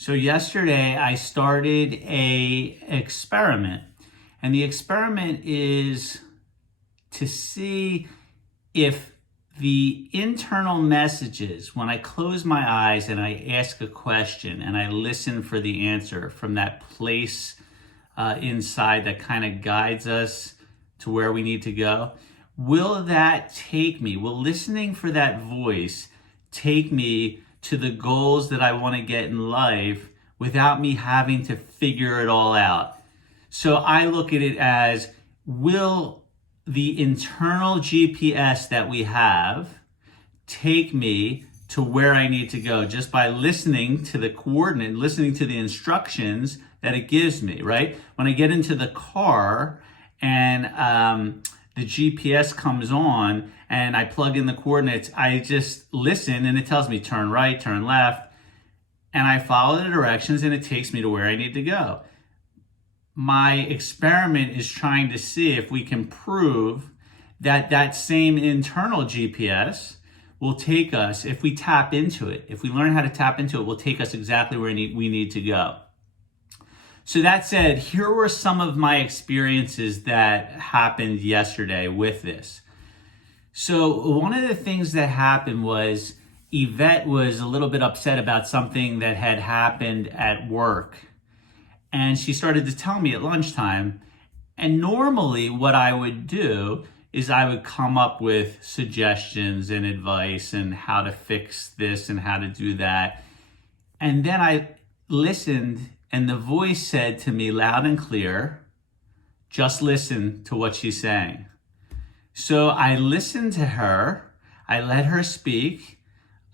So yesterday I started a experiment, and the experiment is to see if the internal messages, when I close my eyes and I ask a question and I listen for the answer from that place inside that kind of guides us to where we need to go, will listening for that voice take me to the goals that I want to get in life without me having to figure it all out? So I look at it as, will the internal GPS that we have take me to where I need to go just by listening to the coordinate, listening to the instructions that it gives me, right? When I get into the car and the GPS comes on and I plug in the coordinates, I just listen and it tells me turn right, turn left, and I follow the directions and it takes me to where I need to go. My experiment is trying to see if we can prove that that same internal GPS will take us, if we tap into it, if we learn how to tap into it, will take us exactly where we need to go. So that said, here were some of my experiences that happened yesterday with this. So one of the things that happened was Yvette was a little bit upset about something that had happened at work. And she started to tell me at lunchtime. And normally what I would do is I would come up with suggestions and advice and how to fix this and how to do that. And then I listened, and the voice said to me loud and clear, just listen to what she's saying. So I listened to her, I let her speak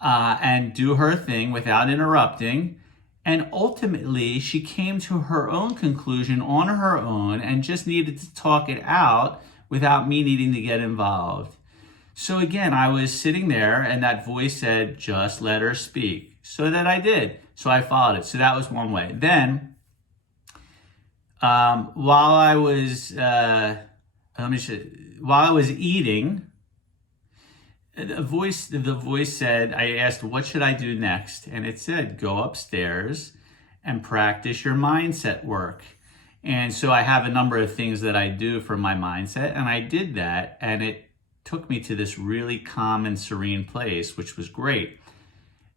and do her thing without interrupting. And ultimately, she came to her own conclusion on her own and just needed to talk it out without me needing to get involved. So again, I was sitting there and that voice said, just let her speak. So that I did. So I followed it. So that was one way. Then, while I was eating, the voice said, I asked, what should I do next? And it said, go upstairs and practice your mindset work. And so I have a number of things that I do for my mindset, and I did that, and it took me to this really calm and serene place, which was great.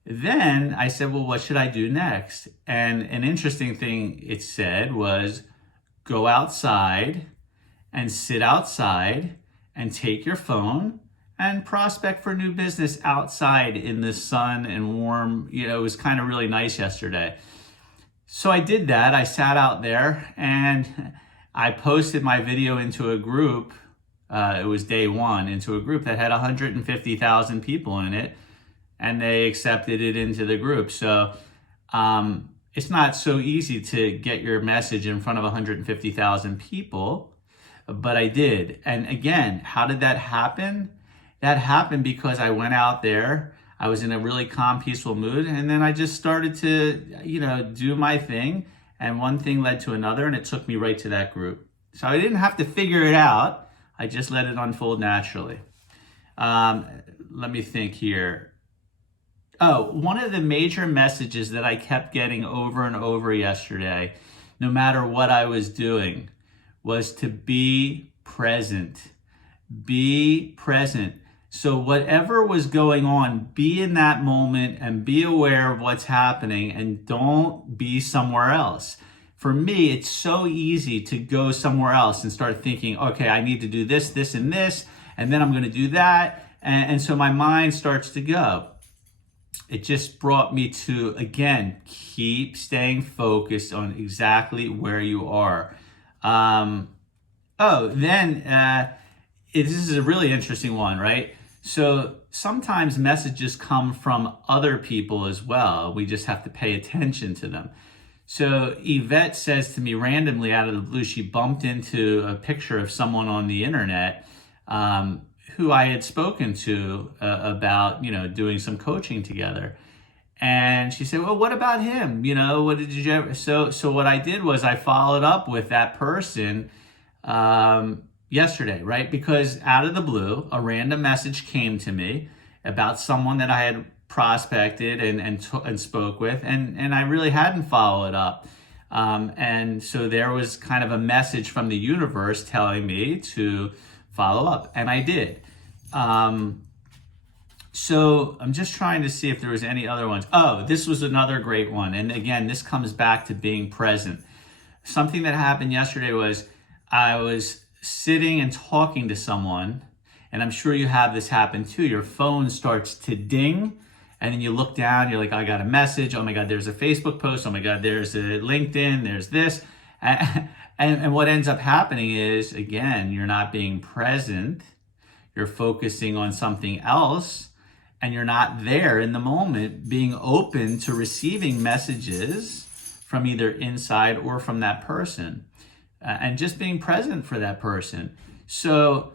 Then I said, well, what should I do next? And an interesting thing it said was, go outside and sit outside and take your phone and prospect for new business outside in the sun and warm. You know, it was kind of really nice yesterday. So I did that. I sat out there and I posted my video into a group. It was day one, into a group that had 150,000 people in it, and they accepted it into the group. So it's not so easy to get your message in front of 150,000 people, but I did. And again, how did that happen? That happened because I went out there, I was in a really calm, peaceful mood, and then I just started to, do my thing, and one thing led to another, and it took me right to that group. So I didn't have to figure it out. I just let it unfold naturally. Let me think here. Oh, one of the major messages that I kept getting over and over yesterday, no matter what I was doing, was to be present. Be present. So whatever was going on, be in that moment and be aware of what's happening, and don't be somewhere else. For me, it's so easy to go somewhere else and start thinking, okay, I need to do this, this, and this, and then I'm going to do that. And so my mind starts to go. It just brought me to, again, keep staying focused on exactly where you are. This is a really interesting one, right? So sometimes messages come from other people as well. We just have to pay attention to them. So Yvette says to me randomly out of the blue, she bumped into a picture of someone on the internet who I had spoken to about, doing some coaching together. And she said, well, what about him? What did you ever? So what I did was I followed up with that person yesterday, right? Because out of the blue, a random message came to me about someone that I had prospected and spoke with, and I really hadn't followed up. And so there was kind of a message from the universe telling me to follow up, and I did. So I'm just trying to see if there was any other ones. Oh, this was another great one. And again, this comes back to being present. Something that happened yesterday was I was sitting and talking to someone, and I'm sure you have this happen too. Your phone starts to ding, and then you look down, you're like, I got a message. Oh my God, there's a Facebook post. Oh my God, there's a LinkedIn, there's this. And what ends up happening is, again, you're not being present. You're focusing on something else, and you're not there in the moment being open to receiving messages from either inside or from that person, and just being present for that person. So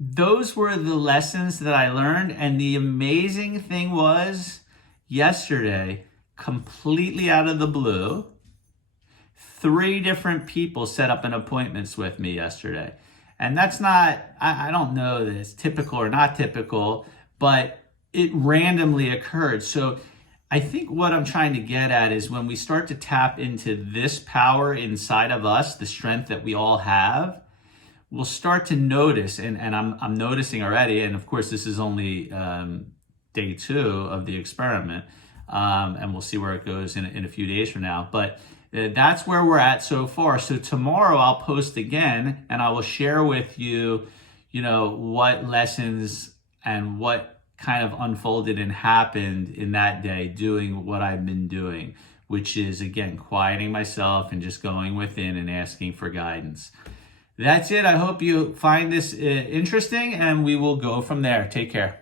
those were the lessons that I learned. And the amazing thing was yesterday, completely out of the blue, 3 different people set up an appointments with me yesterday. And that's not, I don't know that it's typical or not typical, but it randomly occurred. So I think what I'm trying to get at is when we start to tap into this power inside of us, the strength that we all have, we'll start to notice, and I'm noticing already, and of course this is only day 2 of the experiment, and we'll see where it goes in a few days from now. But that's where we're at so far. So tomorrow I'll post again, and I will share with you, what lessons and what kind of unfolded and happened in that day doing what I've been doing, which is, again, quieting myself and just going within and asking for guidance. That's it. I hope you find this interesting, and we will go from there. Take care.